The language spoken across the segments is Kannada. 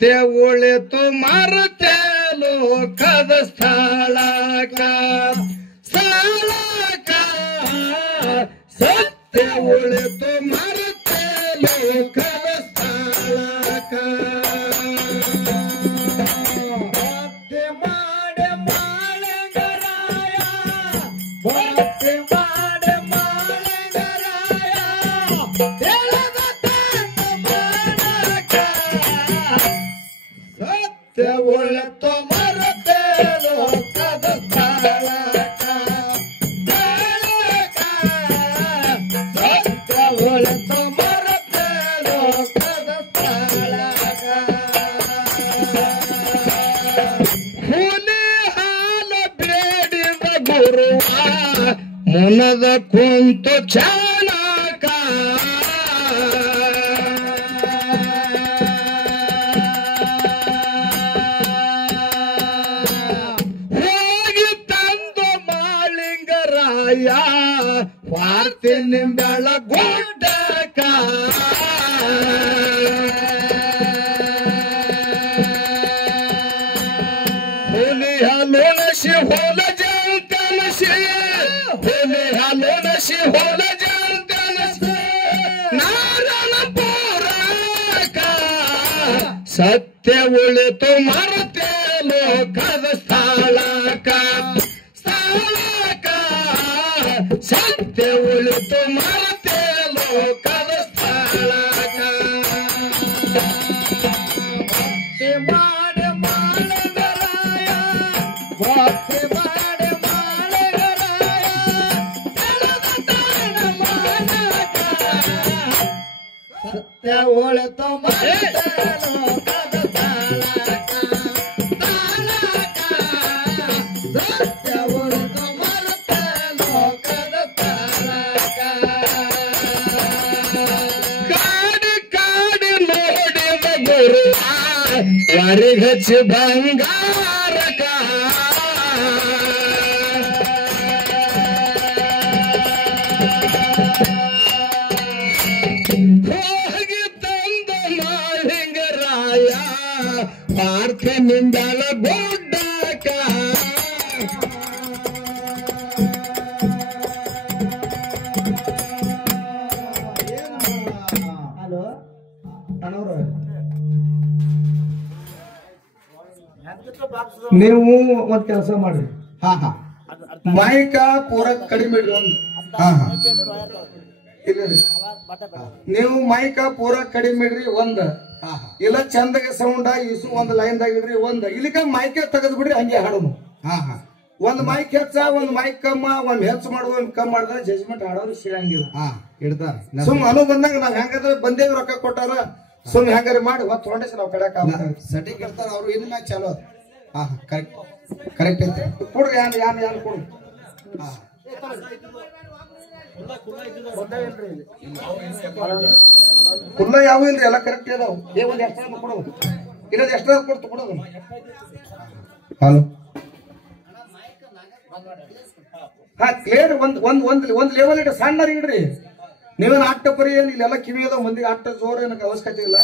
ಸತ್ಯ ಉಳಿತು ಮರತೆ ಲೋಕದ ಸ್ಥಳಕ ಸ್ಥಳಕ ಸತ್ಯ ಉಳಿತು ಮರತೆ ಲೋಕದ ಸ್ಥಳಕ ಭಕ್ತಿ ಮಾಡೆ ಮಾಳಂಗರಾಯ ಭಕ್ತಿ ಮಾಡೆ ಮಾಳಂಗರಾಯ ತೆಳದ ಸತ್ಯ ಉಳಿತು ಮರತೆ ಲೋಕದ ಸ್ಥಳಕ ಸತ್ಯ ಉಳಿತು ಮರತೆ ಲೋಕದ ಸ್ಥಳಕ ಹುಲಿ ಹಾಲ ಬೇಡಿದ ಗುರುವ ಮುನದ ಕುಂತು ಚಾಣಕ ವಾರ್ತೆ ನಿಂಬೆಳ ಗುಡ್ಡಕ ಹುಲಿ ಹಲೋ ನಶಿ ಹೋಲ ಜಂತನಶಿ ಹುಲಿ ಹಲೋ ನಶಿ ಹೋಲ ಜಂತನಶಿ ನಾರಾಯಣ ಪೂರಕ ಸತ್ಯ ಉಳಿತು ಮರತೆ ಲೋಕದ ಸ್ಥಳಕ ಸತ್ಯ ಉಳಿತು ಮರತೆ ಲೋಕದ ಸ್ಥಳಕ ಭಕ್ತಿ ಮಾಡೆ ಮಾಳಂಗರಾಯ ಭಕ್ತಿ ಮಾಡೆ ಮಾಳಂಗರಾಯ ತೆಳದ ತಾಣ ಮಾನಕ ಸತ್ಯ ಉಳಿತು ಮರತೆ ಲೋಕದ ಸ್ಥಳಕ ಸ್ಥಳಕ ಸತ್ಯ ಉಳಿತು ಮರತೆ ಲೋಕದ ಸ್ಥಳಕ ಕಾಡಿ ಕಾಡಿ ನೋಡಿದ ಗುರುವ ವರಿಗಚ್ಚಿ ಬಂಗಾರಕ ಹೋಗಿ ತಂದ ಮಾಳಿಂಗರಾಯ ಪಾರ್ಥ ನಿಂದಲ ಗುಡ್ಡಕ ಹಲೋ ಅಣ್ಣವ್ರ ನೀವು ಒಂದ್ ಕೆಲಸ ಮಾಡ್ರಿ ಹಾ ಹಾ ಮೈಕ ಪೂರ ಕಡಿಮೆ ಇಡ್ರಿ ಒಂದು ಹಾ ಹಾ ಇಲ್ಲ ನೀವು ಮೈಕ ಪೂರ ಕಡಿಮೆ ಇಡ್ರಿ ಒಂದ್ ಹಾ ಹಾ ಇಲ್ಲ ಚಂದಗೆ ಸೌಂಡ್ ಇಸು ಒಂದ್ ಲೈನ್ ದಾಗ ಇಡ್ರಿ ಒಂದ್ ಇಲ್ಲಿಕ ಮೈಕೆ ತೆಗೆದ್ ಬಿಡ್ರಿ ಹಂಗೆ ಹಾಡೋನು ಹಾ ಹಾ ಒಂದ್ ಮೈಕ್ ಹೆಚ್ಚ ಒಂದ್ ಮೈಕ್ ಕಮ್ಮ ಒಂದ್ ಹೆಚ್ಚು ಮಾಡೋದು ಒಂದ್ ಕಮ್ಮಿ ಮಾಡಿದ್ರೆ ಜಜ್ಮೆಂಟ್ ಹಾಡೋರು ಸಿಗಂಗಿಲ್ಲ ಹಾ ಇಡ್ತಾರ ಸುಮ್ ಅನು ಬಂದಂಗ ನಾವ್ ಹೆಂಗಾದ್ರೆ ಬಂದೇವ್ ರೊಕ್ಕ ಕೊಟ್ಟಾರ ಸುಮ್ ಹೆಂಗಾರೆ ಮಾಡಿ ಹೊತ್ತು ಹೊಂಡೆ ನಾವ್ ಕಡೆಕ ಸೆಟ್ಟಿಂಗ್ ಇರ್ತಾರ ಅವ್ರು ಇನ್ ಮ್ಯಾಚ್ ಚಾಲು ಅದ. ಹಾ ಹಾ ಕರೆಕ್ಟ್ ಕರೆಕ್ಟ್ ಐತೆ ಕೊಡ್ರಿ ಯಾನ್ ಕೊಡ್ರಿ ಹಾ ಕುಲ್ಲ ಯಾವ ಇಲ್ರಿ ಎಲ್ಲ ಕರೆಕ್ಟ್ ಇದಾವ ಏ ಒಂದ್ ಎಕ್ಸ್ಟ್ರಾ ಕೊಡೋದು ಇರೋದು ಎಕ್ಸ್ಟ್ರಾ ಕೊಡ್ತು ಕೊಡೋದು ಹಲೋ ಹಾ ಕ್ಲಿಯರ್ ಒಂದ್ ಲೆವೆಲ್ ಇಡ್ರಿ ಸಣ್ಣ ಇಡ್ರಿ ನೀವೇನು ಅಟ್ಟ ಪರಿ ಏನ್ ಇಲ್ಲೆಲ್ಲ ಕಿವಿ ಅದಾವ ಮಂದಿಗೆ ಅಟ್ಟ ಜೋರ್ ಏನಕ್ಕೆ ಅವಶ್ಯಕತೆ ಇಲ್ಲ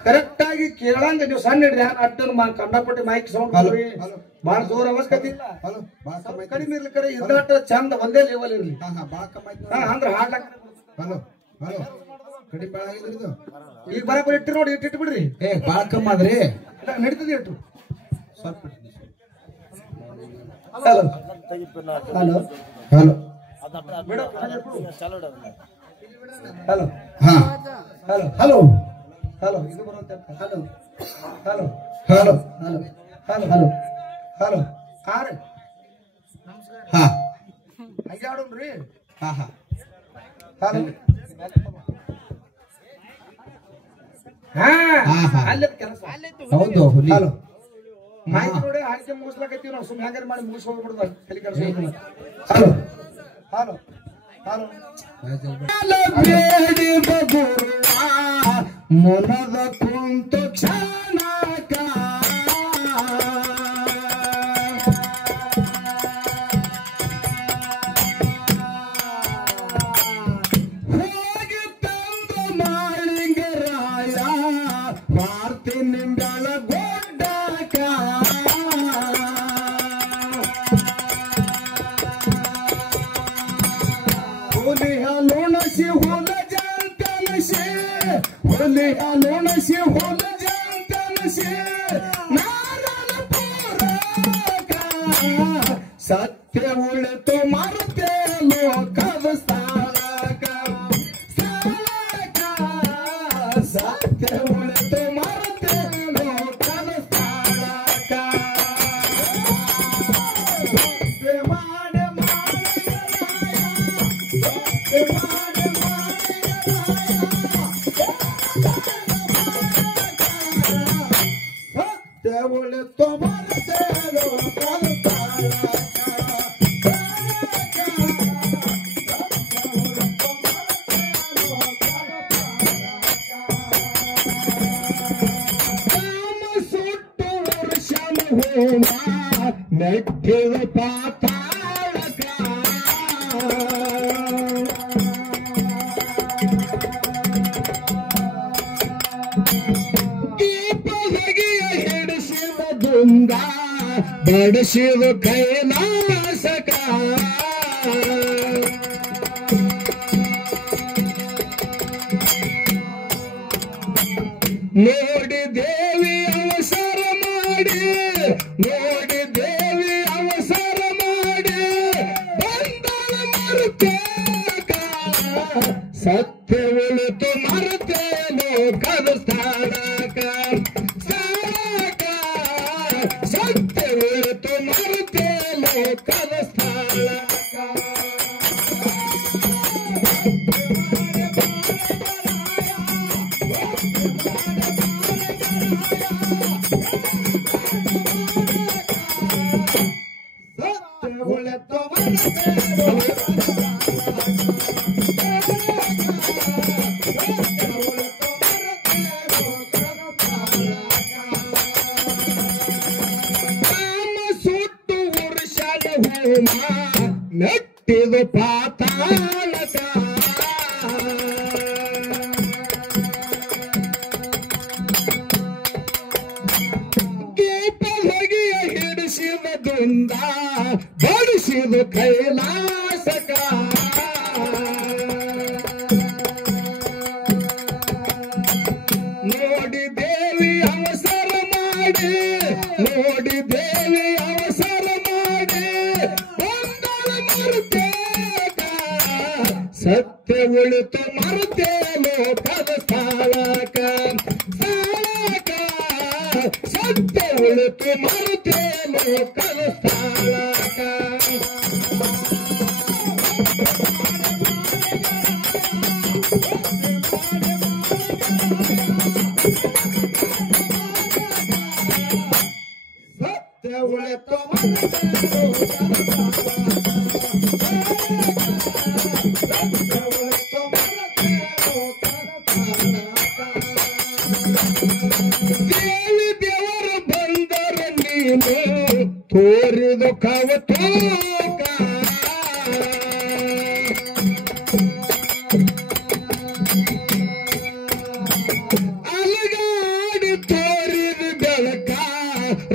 ಕರೆಕ್ಟ್ ಆಗಿ ಕೇಳಂಗ ನೀವು ಸಣ್ಣ ಇಡ್ರಿ ಅಟ್ಟ ಕಂಡಪಟ್ಟಿ ಮೈಕ್ ಸೌಂಡ್ ಬಾಳ ಜೋರ್ ಅವಶ್ಯಕತೆ ಇಲ್ಲ ಹಲೋ ಸ್ವಲ್ಪ ಕಡಿಮೆ ಇರ್ಲಿ ಕರೆ ಇದಾಟ ಚಂದ ಒಂದೇ ಲೆವೆಲ್ ಇರ್ಲಿ ಹಾ ಹಾ ಬಾಳ ಕಮ್ಮಿ ಆಯ್ತು ಹಾ ಅಂದ್ರೆ ಹಾಡ್ಲಾಕ ಹಲೋ ಹಲೋ ಕಡಿಮೆ ಬಾಳ ಆಗಿದ್ರಿ ಇದು ಈಗ ಬರಬರಿ ಇಟ್ಟು ನೋಡಿ ಇಟ್ಟು ಬಿಡ್ರಿ ಏ ಬಾಳ ಕಮ್ಮಿ ಆದ್ರಿ ಇಲ್ಲ ನಡೀತದೆ ಇಟ್ಟು ಸ್ವಲ್ಪ ಹಲೋ ಹಲೋ ಹಲೋ ಹಲೋ ಹಾ ಹಲೋ ಹಲೋ ಹಲೋ ಇದು ಬರುವಂತ hello hello hello hello hello hello hello ಆರೆ ಹಾ ಹಂಗೆ ಆಡೋಣ್ರಿ ಹಾ ಹಾ ಹಲೋ ಹಾ ಹಾ. ಅಲ್ಲೇ ಕೆಲಸ ಹೌದು ಹುಲಿ ಹಲೋ ಮಾಹಿತಿ ನೋಡಿ ಹಾಕಿ ಮುಗಿಸ್ಲಾಕತ್ತೀವಿ ನಾವು ಸುಮ್ಮನೆ ಹೆಂಗಾರೆ ಮಾಡಿ ಮುಗಿಸ್ ಹೋಗ್ಬಿಡ್ದ ತಲೆ ಕೆಲಸ ಹಲೋ ಹಲೋ ಹಲೋ ಬೇಡಿದ ಗುರುವ ಮೊನದ ಕುಂತು ಕ್ಷಣಕ ಹೋಗಿ ತಂದ ಮಾಳಿಂಗರಾಯ ವಾರ್ತೆ होली हलोणशी होल जनतनशी होली हलोणशी होल जनतनशी नारायण पोरका सत्य उळतो मारते लोकव स्थानका सत्य उळतो मारते लोकव स्थानका ನೆಟ್ಟಿದ ಪಾತಾಳಕ ದೀಪ ಹೊಗೆಯ ಹಿಡಿಸಿದ ದುಂಗ ಬಡಿಸಿದ ಕೈಲಾಸಕ ನೋಡಿ ದೇವಿ ಅವಸರ ಮಾಡಿ ನೋಡಿ ದೇವಿ ಅವಸರ ಮಾಡಿ ಬಂದಳ ಮರುತೇಕ ಸತ್ಯ ಉಳಿತು ಮರುತೆ ಲೋಕದ ಸ್ಥಾನಕ ಸ್ಥಾನಕ ಸತ್ಯ ಉಳಿತು ಮರುತೆ ಲೋಕದ ಸ್ಥಾನಕ ಸುಟ್ಟು ಉರುಷನ ಹೋಮ ಮೆಟ್ಟಿದ ಪಾತಾಳಕ ದೀಪ ಹೊಗೆಯ ಹಿಡಿಸಿದ ದುಂದ ಬಡಿಸಿದ ಕೈಲಾಸಕ ನೋಡಿ ದೇವಿ ಅವಸರ ಮಾಡಿ ನೋಡಿ ದೇವಿ ಅವಸರ ಮಾಡಿ ಬಂದಳ ಮರುತೇಕ ಸತ್ಯ ಉಳಿತು ಮರುತೆ ಲೋಕದ ಸ್ಥಾನಕ ಸ್ಥಾನಕ ಸತ್ಯ ಉಳಿತು ಮರುತೆ ಲೋಕದ ಸ್ಥಾನಕ ಸತ್ಯ ಉಳಿತು ದೇವಿ ದೇವರು ಬಂದರ ನೀನು ತೋರಿದ ಕವತೋಕ ಅಲಗಾಡಿ ತೋರಿದ ಬೆಳಕ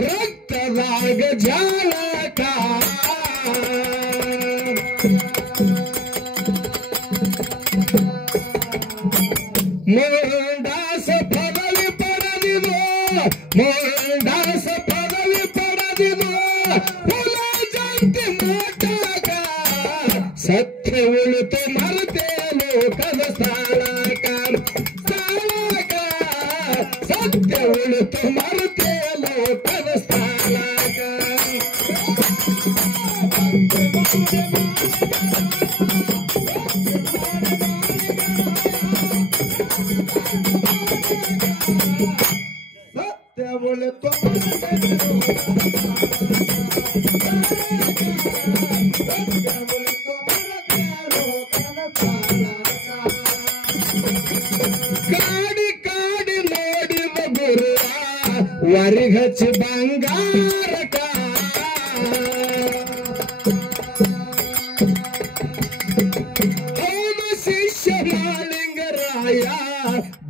ರಕ್ತದಾಗ ಜಾಲಕ ಮೋಂಡಾಸ ಪದವಿ ಪಡೆದಿದು ಮೋಂಡಾಸ ಪದವಿ ಪಡೆದಿದು ಹುಲ ಜಂತಿ ಮೋಟಕ ಸತ್ಯ ಉಳಿತು ಮರುತೆ ಲೋಕದ ಸ್ಥಾನಕ ಸ್ಥಾನಕ ಸತ್ಯ ಉಳಿತು ಮರುತೆ ಲೋಕದ ಸ್ಥಾನಕ ಸತ್ಯ ಉಳಿತು ಕಾಡಿ ಕಾಡಿ ನೋಡಿದ ಗುರುವ ವರಿಗಚ್ಚಿ ಬಂಗಾರಕ ಹೌದು ಶಿಷ್ಯ ಮಾಲಿಂಗರಾಯ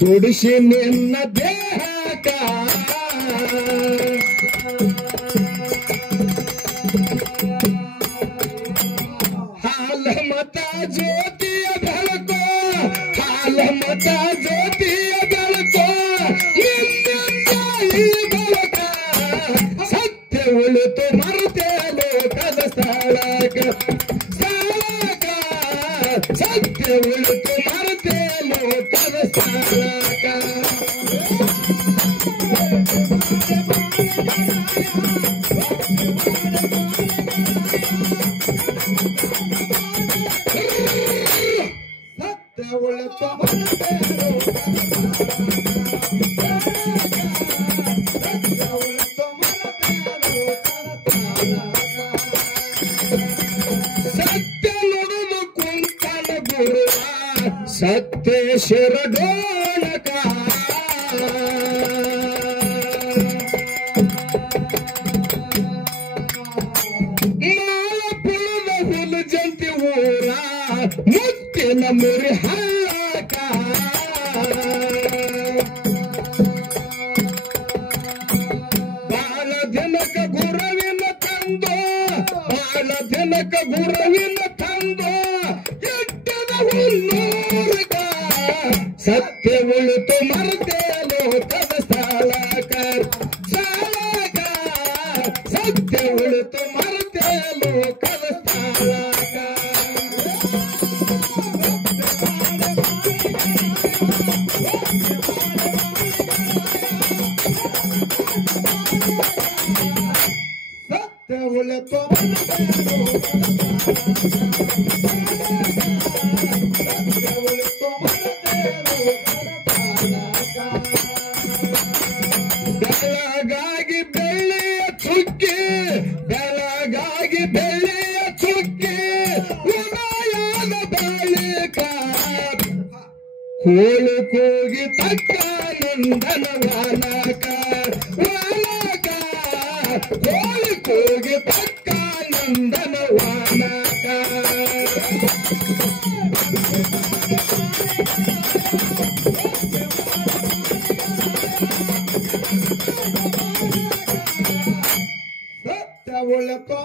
ದುಡಿಸಿ ನಿನ್ನ ದೇಹಕ ಹಾಲ ಮತ ಜ್ಯೋತಿಯ ಬೆಳಕೋ ಹಾಲ ಮತ ಜ್ಯೋತಿಯ ಬೆಳಕೋ ನಿನ್ನಿಂದ ಈ ಬೆಳಕ ಸತ್ಯ ಉಳಿತು ಮರುತೆ ಲೋಕದ ಸ್ಥಳಕ ಸ್ಥಳಕ ಸತ್ಯ ಉಳಿತು ಮರುತೆ ಲೋಕದ ಸ್ಥಳಕ ಸತ್ಯ ನುಡಿದು ಕುಂತನ ಗುರುವ ಸತ್ಯೇಶ್ವರ ಡೋಣಕ ಮಾಲ ಪುಳದ ಹುಲು ಜಂತಿ ಊರ ಮುತ್ತಿನ ಮುರಿ ಹಳ್ಳಕ ಬಾಳ ದಿನಕ ಗುರುವಿನ ತಂದು ಬಾಳ ದಿನಕ ಗುರುವಿನ ತಂದು ಎಟ್ಟದ ಹುಲ್ಲೂರ್ಗ ಸತ್ಯ ಉಳಿತು ಮರ್ತೆ ಲೋಕದ ಸ್ಥಳಕ ಸ್ಥಳಕ ಸತ್ಯ ಉಳಿತು ಮರ್ತೆ ಲೋಕದ ಸ್ಥಳಕ ಸತ್ಯ ಉಳಿತು ಬೆಳಗಾಗಿ ಬೆಳ್ಳಿಯ ಚುಕ್ಕಿ ಬೆಳಗಾಗಿ ಬೆಳ್ಳಿಯ ಚುಕ್ಕಿ ಉದಯದ ಬಳಿಕ ಕೋಳು ಕೂಗಿ ತಕ್ಕ ನಂದನ ವಾಲಕ ವಾಲಕ ಕೋಳು ಕೂಗಿ ತಕ್ಕ ನಂದನ ವಾಲಕ ಸತ್ಯ ಉಳಿತು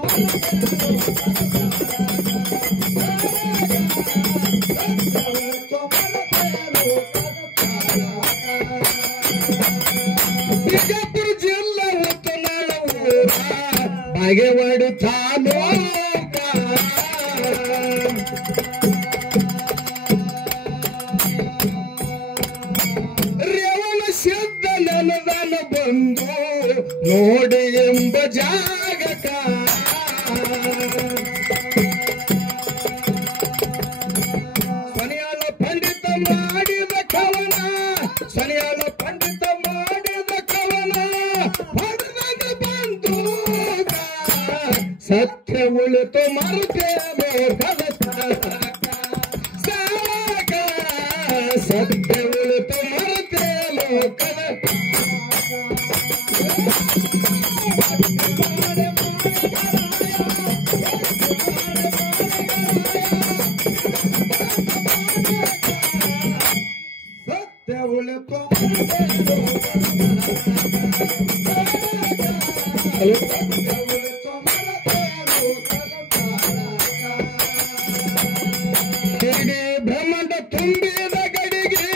ಬಿಜಾಪುರ ಜಿಲ್ಲಾ ಉತ್ತನಾಳ ಊರ ಬಾಗೇವಾಡಿ ತಾಲೂಕ ರೇವಣ ಸಿದ್ಧ ನೆಲದನ ಬಂದು ನೋಡಿ ಎಂಬ ಜಾಗಕ ಸನಿಯಾಳ ಪಂಡಿತ ಮಾಡಿದ ಕವನ ಸನಿಯಾಳ ಪಂಡಿತ ಮಾಡಿದ ಕವನ ಪಡೆದ ಬಂದು ಸತ್ಯ ಉಳಿತು ಮರುತೆ ಲೋಕದ ಸ್ಥಳಕ ಸ್ಥಳಕ ಸತ್ಯ ಉಳಿತು ಮರುತೆ ಲೋಕದ ಸತ್ಯ ಉಳಿತು ಹಿಡಿ ಬ್ರಹ್ಮಾಂಡ ತುಂಬಿದ ಗಡಿಗೆ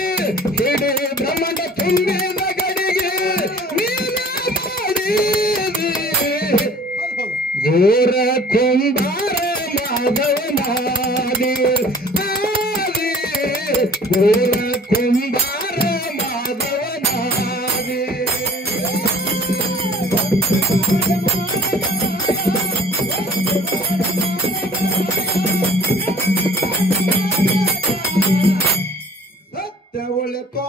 ಹಿಡಿ ಬ್ರಹ್ಮಾಂಡ ತುಂಬಿದ ಗಡಿಗೆ ನೀನೇ ಮಾಡಿದೆ ಘೋರ ಕುಂಬಾರ ಮಾಧವನಾದಿ ಆದಿ ಘೋರ ಕುಂಬಾರ ಮಾಧವನಾದಿ ಸತ್ಯ ಉಳಿತು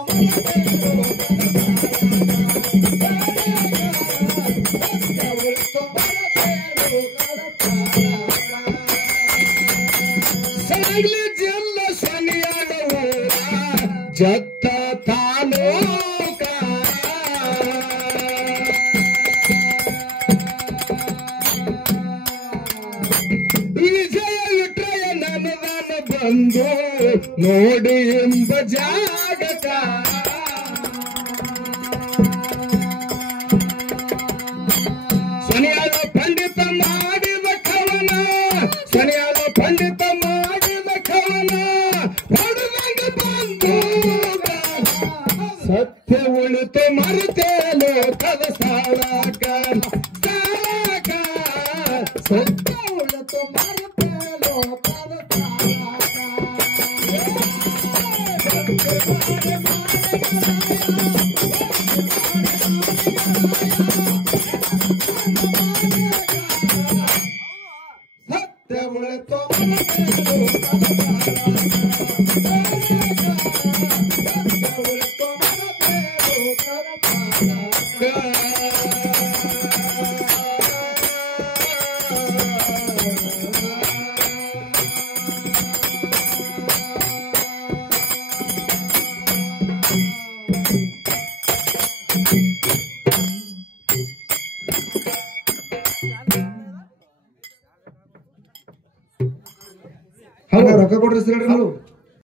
ಸಾಗ್ಲಿ ಜಿಲ್ಲ ಸನಿಯಾದ ಊರ ಜತ್ತ ತಾಲೂಕ ವಿಜಯ ವಿಟ್ರಯ ನನದಾನ ಬಂದು ನೋಡಿ ಎಂಬ ಜಾಗಕ ಸನಿಯಾದ ಪಂಡಿತ ಮಾಡಿದ ಕವನ ಸನಿಯಾದ ಪಂಡಿತ ರೊಕ್ಕ ಕೊಡ್ರಿ